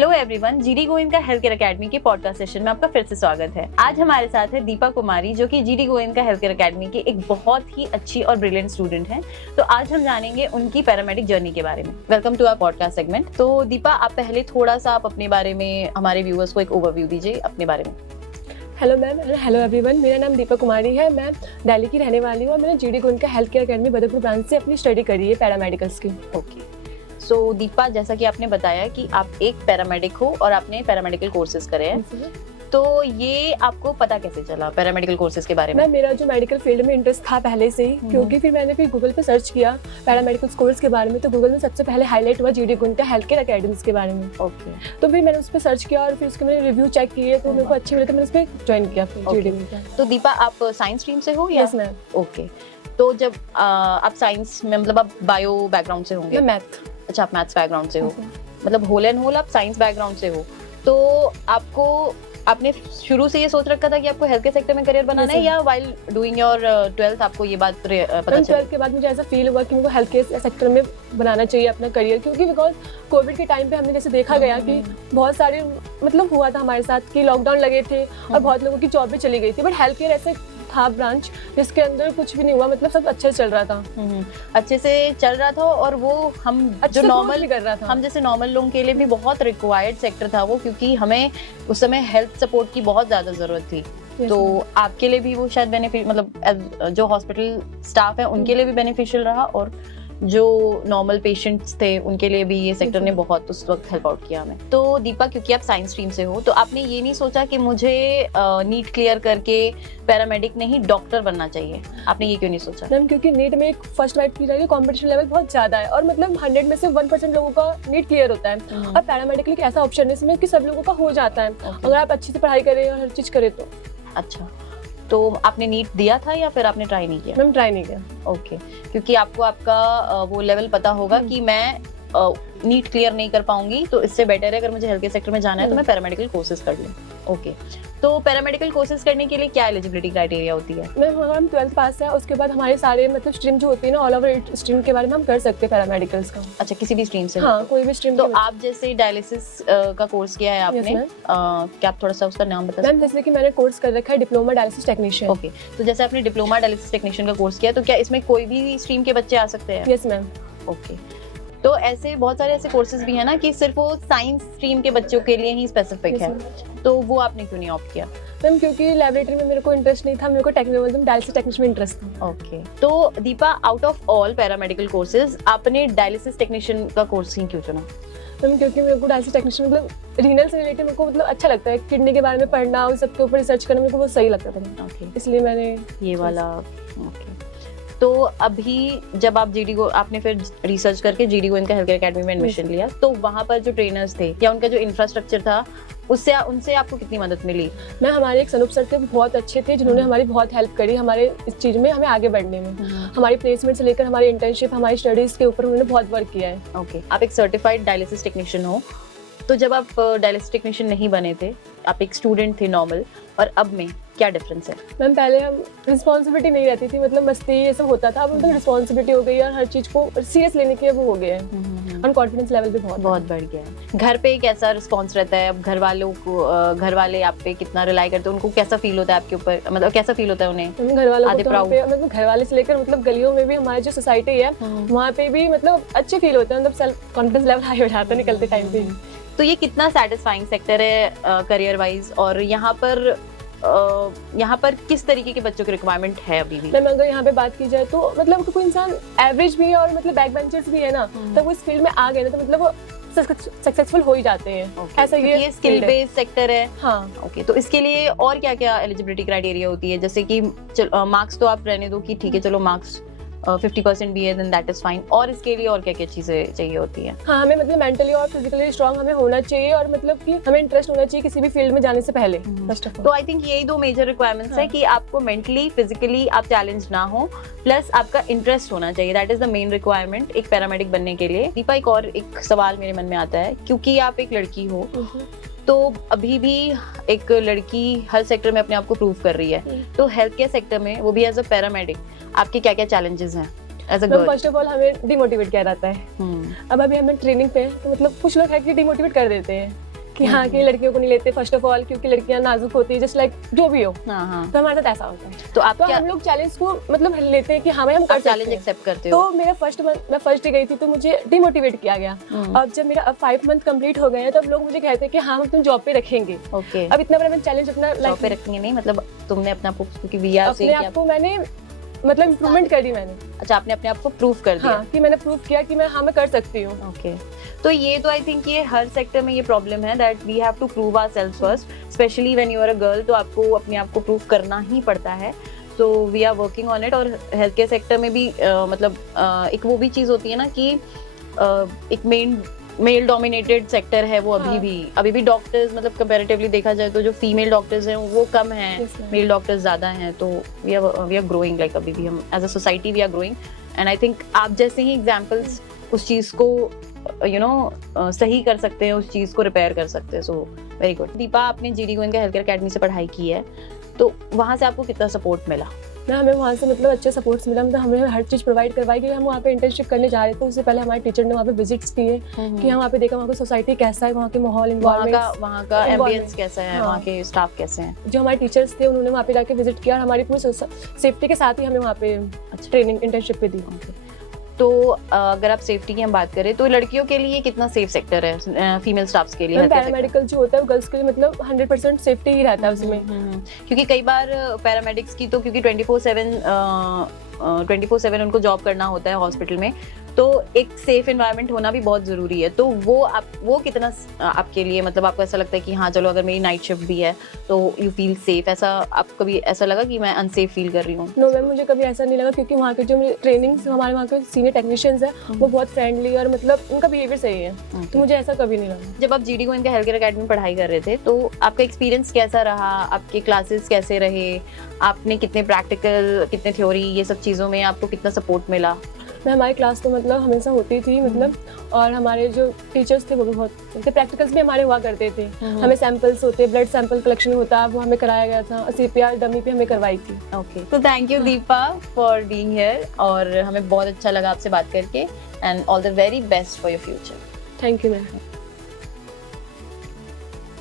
Hello everyone, GD Govind का health care academy के podcast session में आपका फिर से स्वागत है। आज हमारे साथ है दीपा कुमारी, जो कि जीडी गोविंद का हेल्थ केयर अकेडमी की एक बहुत ही अच्छी और ब्रिलियंट स्टूडेंट हैं। तो आज हम जानेंगे उनकी पैरामेडिक जर्नी के बारे में। Welcome to our podcast segment. तो दीपा, आप पहले थोड़ा सा आप अपने बारे में हमारे व्यूअर्स को एक ओवरव्यू दीजिए अपने बारे में। हेलो मैम, हेलो एवरीवन, मेरा नाम दीपा कुमारी है। मैं दिल्ली की रहने वाली हूँ और मैंने जीडी गोविंद का health care academy Badarpur branch से अपनी स्टडी करी है पैरामेडिकल्स की। ओके, सो दीपा, जैसा कि आपने बताया कि आप एक पैरामेडिक हो और आपने पैरामेडिकल कोर्सेज करे हैं, तो ये आपको पता कैसे चला पैरामेडिकल कोर्सेज के बारे में? मेरा जो मेडिकल फील्ड में इंटरेस्ट था पहले से ही, क्योंकि फिर मैंने गूगल पे सर्च किया पैरामेडिकल कोर्स के बारे में, तो गूगल में सबसे पहले हाईलाइट हुआ जीडी गोविंद का हेल्थ केयर अकेडमी के बारे में। ओके, तो फिर मैंने उस पर सर्च किया और फिर उसके मैंने रिव्यू चेक किए, तो मेरे को अच्छे मिले तो मैंने उस पर ज्वाइन किया जीडी गोविंद। तो दीपा, आप साइंस स्ट्रीम से हो या? Yes ma'am. ओके, तो जब आप साइंस में, मतलब आप बायो बैकग्राउंड से होंगे? मैथ। अच्छा, आप मैथ्स बैकग्राउंड से हो, मतलब होल एंड होल आप साइंस बैकग्राउंड से हो। तो आपने शुरू से ये सोच रखा था कि आपको हेल्थ केयर सेक्टर में करियर बनाना है, या व्हाइल डूइंग योर 12th आपको ये बात पता चली? 12th के बाद मुझे ऐसा फील हुआ कि मुझे हेल्थ केयर सेक्टर में बनाना चाहिए अपना करियर, क्योंकि बिकॉज कोविड के टाइम पे हमने जैसे देखा गया कि बहुत सारे मतलब हुआ था हमारे साथ कि लॉकडाउन लगे थे और बहुत लोगों की जॉब भी चली गई थी, बट हेल्थ केयर ऐसे था ब्रांच जिसके अंदर कुछ भी नहीं हुआ, मतलब सब अच्छे से चल रहा था। अच्छे से चल रहा था, और वो हम जो नॉर्मल कर रहा था, हम जैसे नॉर्मल लोगों के लिए भी बहुत रिक्वायर्ड सेक्टर था वो, क्योंकि हमें उस समय हेल्थ सपोर्ट की बहुत ज्यादा जरूरत थी। तो आपके लिए भी वो शायद बेनिफिट, मतलब जो हॉस्पिटल स्टाफ है उनके लिए भी बेनिफिशियल रहा, और जो नॉर्मल पेशेंट्स थे उनके लिए भी ये सेक्टर ने बहुत उस वक्त हेल्प आउट किया हमें। तो दीपा, क्योंकि आप साइंस स्ट्रीम से हो, तो आपने ये नहीं सोचा कि मुझे नीट क्लियर करके पैरामेडिक नहीं डॉक्टर बनना चाहिए? आपने ये क्यों नहीं सोचा? मैम, क्योंकि नीट में एक फर्स्ट वाइट की जाएगी, कॉम्पिटिशन लेवल बहुत ज्यादा है और मतलब 100 में से 1% लोगों का नीट क्लियर होता है, और पैरामेडिकल एक ऐसा ऑप्शन है इसमें कि सब लोगों का हो जाता है अगर आप अच्छे से पढ़ाई करें और हर चीज करें तो। अच्छा, तो आपने नीट दिया था या फिर आपने ट्राई नहीं किया? मैम, ट्राई नहीं किया। ओके, क्योंकि आपको आपका वो लेवल पता होगा कि मैं नीट क्लियर नहीं कर पाऊंगी, तो इससे बेटर है अगर मुझे हेल्थ केयर सेक्टर में जाना है तो मैं पैरामेडिकल कोर्सेज कर लूं। ओके, तो पैरामेडिकल कोर्सेज करने के लिए क्या एलिजिबिलिटी क्राइटेरिया होती है? मैम, हम 12th पास है, उसके बाद हमारे सारे मतलब स्ट्रीम जो होती है ना, ऑल ओवर स्ट्रीम के बारे में हम कर सकते हैं पैरामेडिकल्स का। अच्छा, किसी भी स्ट्रीम से? हाँ, कोई भी स्ट्रीम। तो आप जैसे डायलिसिस का कोर्स किया है आपने, क्या आप थोड़ा सा उसका नाम बता सकते हैं? मैम, जैसे कि मैंने कोर्स कर रखा है डिप्लोमा डायलिसिस टेक्नीशियन। ओके, तो जैसे आपने डिप्लोमा डायलिसिस टेक्नीशियन का कोर्स किया, तो क्या इसमें कोई भी स्ट्रीम के बच्चे आ सकते हैं? Yes ma'am. ओके, तो ऐसे बहुत सारे ऐसे कोर्सेज भी है ना कि सिर्फ वो साइंस स्ट्रीम के बच्चों के लिए ही स्पेसिफिक है, तो वो आपने क्यों नहीं ऑप्ट किया? मैम, क्योंकि लैबोरेटरी में मेरे को इंटरेस्ट नहीं था, मेरे को टेक्नोलॉजी डायलिसिस टेक्नीशियन में इंटरेस्ट था। ओके, तो Deepa, out of all paramedical courses आपने डायलिसिस टेक्नीशियन का कोर्स ही क्यों चुना? मैम, क्योंकि मेरे को डायलिसिस टेक्नीशियन मतलब रीनल से रिलेटेड मेरे को मतलब अच्छा लगता है, किडनी के बारे में पढ़ना और सबके ऊपर रिसर्च करना मेरे को बहुत सही लगता था। ओके, इसलिए मैंने ये वाला। ओके, तो अभी जब आप आपने फिर रिसर्च करके जीडी गोविंद का हेल्थ केयर अकेडमी में एडमिशन लिया, तो वहाँ पर जो ट्रेनर्स थे या उनका जो इंफ्रास्ट्रक्चर था, उनसे आपको कितनी मदद मिली? मैं हमारे एक सनूप सर थे, बहुत अच्छे थे, जिन्होंने हमारी बहुत हेल्प करी हमारे इस चीज़ में, हमें आगे बढ़ने में। हमारी प्लेसमेंट से लेकर हमारी इंटर्नशिप, हमारी स्टडीज के ऊपर उन्होंने बहुत वर्क किया है। ओके, आप एक सर्टिफाइड डायलिसिस टेक्नीशियन हो, तो जब आप डायलिसिस टेक्नीशियन नहीं बने थे, आप एक स्टूडेंट थे नॉर्मल, और अब में क्या डिफरेंस है? मैम, पहले हम रिस्पॉन्सिबिलिटी नहीं रहती थी, मतलब मस्ती ये सब होता था, अब मतलब रिस्पॉन्सिबिलिटी हो गई है और हर चीज़ को सीरियस लेने की वो हो गया है, और कॉन्फिडेंस लेवल भी बहुत बढ़ गया है। घर पे कैसा रिस्पॉन्स रहता है? अब घर वाले आप पे कितना रिलाई करते हैं? उनको कैसा फील होता है आपके ऊपर, मतलब कैसा फील होता है उन्हें? घर वालों को मतलब घर वाले से लेकर मतलब गलियों में भी हमारी जो सोसाइटी है वहाँ पे भी मतलब अच्छे फील होता है, मतलब सेल्फ कॉन्फिडेंस लेवल हाई हो जाता है निकलते टाइम पे। तो ये कितना सेटिस्फाइंग सेक्टर है करियर वाइज, और यहाँ पर किस तरीके के बच्चों की रिक्वायरमेंट है अभी भी? मैम, अगर यहाँ पे बात की जाए तो मतलब कोई इंसान एवरेज भी है और मतलब बैक बेंचर्स भी है ना, तो वो इस फील्ड में आ गए ना तो मतलब वो सक्सेसफुल हो ही जाते हैं। ऐसा ये स्किल बेस्ड सेक्टर है। हाँ। ओके, तो इसके लिए और क्या क्या एलिजिबिलिटी क्राइटेरिया होती है? जैसे कि मार्क्स तो आप रहने दो कि ठीक है, चलो मार्क्स 50% भी है, देन दैट इज फाइन, और इसके लिए और क्या क्या चीजें चाहिए होती है? हाँ, हमें मतलब मेंटली और फिजिकली स्ट्रांग हमें होना चाहिए, और मतलब कि हमें इंटरेस्ट होना चाहिए किसी भी फील्ड में जाने से पहले फर्स्ट ऑफ ऑल। तो आई थिंक यही दो मेजर रिक्वायरमेंट्स है कि आपको मेंटली फिजिकली आप चैलेंज ना हो, प्लस आपका इंटरेस्ट होना चाहिए। That is the main requirement एक पैरामेडिक बनने के लिए। दीपा, एक और एक सवाल मेरे मन में आता है, क्योंकि आप एक लड़की हो, तो अभी भी एक लड़की हर सेक्टर में अपने आप को प्रूव कर रही है, तो हेल्थ केयर सेक्टर में वो भी एज अ पैरामेडिक आपके क्या क्या चैलेंजेस हैं as a girl? First of all हमें डिमोटिवेट किया जाता है। अब अभी हमें ट्रेनिंग पे तो मतलब कुछ लोग है कि डिमोटिवेट कर देते हैं कि हाँ कि लड़कियों को नहीं लेते फर्स्ट ऑफ ऑल, क्योंकि लड़कियां नाजुक होती है, जस्ट लाइक जो भी हो। हाँ हाँ। तो हमारे साथ ऐसा होता है। तो आप तो क्या हम लोग चैलेंज को मतलब लेते हैं कि हाँ भाई हम कर सकते चैलेंज हैं। एक्सेप्ट करते हो? तो मेरा मैं फर्स्ट डे गई थी तो मुझे डिमोटिवेट किया गया। अब जब मेरा 5 मंथ कंप्लीट हो गए हैं तो अब लोग मुझे कहते हैं कि हाँ हम तुम जॉब पे रखेंगे। ओके। अब इतना बड़ा मैं चैलेंज अपना जॉब पे रखेंगे नहीं, मतलब तुमने अपने आप को, क्योंकि वीआर से अपने आप को मैंने मतलब इम्प्रूवमेंट करी मैंने। अच्छा, आपने अपने आप को प्रूव कर दिया। हाँ, कि मैंने प्रूव किया कि मैं कर सकती हूँ। ओके। तो ये तो आई थिंक ये हर सेक्टर में ये प्रॉब्लम है that we have to prove ourselves first, specially when you are a girl, तो आपको अपने आप को प्रूव करना ही पड़ता है। So we are working on it. और हेल्थ केयर सेक्टर में भी मतलब एक वो भी चीज़ होती है ना कि एक मेल डोमिनेटेड सेक्टर है वो अभी भी डॉक्टर्स मतलब कंपैरेटिवली देखा जाए तो जो फीमेल डॉक्टर्स हैं वो कम हैं, मेल डॉक्टर्स ज़्यादा हैं। तो वी आर ग्रोइंग, लाइक अभी भी हम as a society we are growing. And I think आप जैसे ही एग्जाम्पल्स उस चीज़ को सही कर सकते हैं, उस चीज़ को रिपेयर कर सकते हैं। So very good. दीपा, आपने GD Govind health care academy से पढ़ाई की है, तो वहाँ से आपको कितना सपोर्ट मिला? ना हमें वहाँ से मतलब अच्छे सपोर्ट्स मिला, मतलब हमें हर चीज़ प्रोवाइड करवाई गई। हम वहाँ पे इंटर्नशिप करने जा रहे थे, उससे पहले हमारे टीचर ने वहाँ पे विजिट्स किए कि हम वहाँ पे देखा वहाँ की सोसाइटी कैसा है, वहाँ के माहौल, वहाँ का एम्बियंस कैसा है, वहाँ के स्टाफ कैसे हैं। जो हमारे टीचर्स थे उन्होंने वहाँ पे जाके विजिट किया और हमारी पूरी सेफ्टी के साथ ही हमें वहाँ पे ट्रेनिंग इंटर्नशिप पे दी। तो अगर आप सेफ्टी की हम बात करें तो लड़कियों के लिए कितना सेफ सेक्टर है फीमेल स्टाफ्स के लिए? पैरामेडिकल जो होता है गर्ल्स के लिए मतलब 100% सेफ्टी ही रहता है उसमें। क्योंकि कई बार पैरामेडिक्स की तो क्योंकि 24/7 उनको जॉब करना होता है हॉस्पिटल में, तो एक सेफ एनवायरनमेंट होना भी बहुत जरूरी है। तो वो कितना आपके लिए, मतलब आपको ऐसा लगता है कि हाँ चलो अगर मेरी नाइट शिफ्ट भी है तो यू फील सेफ? ऐसा आपको कभी ऐसा लगा कि मैं अनसेफ फील कर रही हूँ? नो मैम, मुझे कभी ऐसा नहीं लगा, क्योंकि वहाँ के जो मेरे ट्रेनिंग्स हमारे वहाँ के सीनियर टेक्नीशियंस हैं वो बहुत फ्रेंडली और मतलब उनका बिहेवियर सही है। तो मुझे ऐसा कभी नहीं लगा। जब आप GD Govind health care academy में पढ़ाई कर रहे थे तो आपका एक्सपीरियंस कैसा रहा? आपके क्लासेस कैसे रहे? आपने कितने प्रैक्टिकल, कितने थ्योरी, ये सब चीज़ों में आपको कितना सपोर्ट मिला? मैं हमारी क्लास तो मतलब हमेशा होती थी मतलब, और हमारे जो टीचर्स थे वो भी बहुत प्रैक्टिकल्स भी हमारे हुआ करते थे। हमें सैंपल्स होते, ब्लड सैंपल कलेक्शन होता, वो हमें कराया गया था, CPR डमी पे हमें करवाई थी। ओके, तो thank you Deepa for being here, और हमें बहुत अच्छा लगा आपसे बात करके, and all the very best for your future. Thank you ma'am.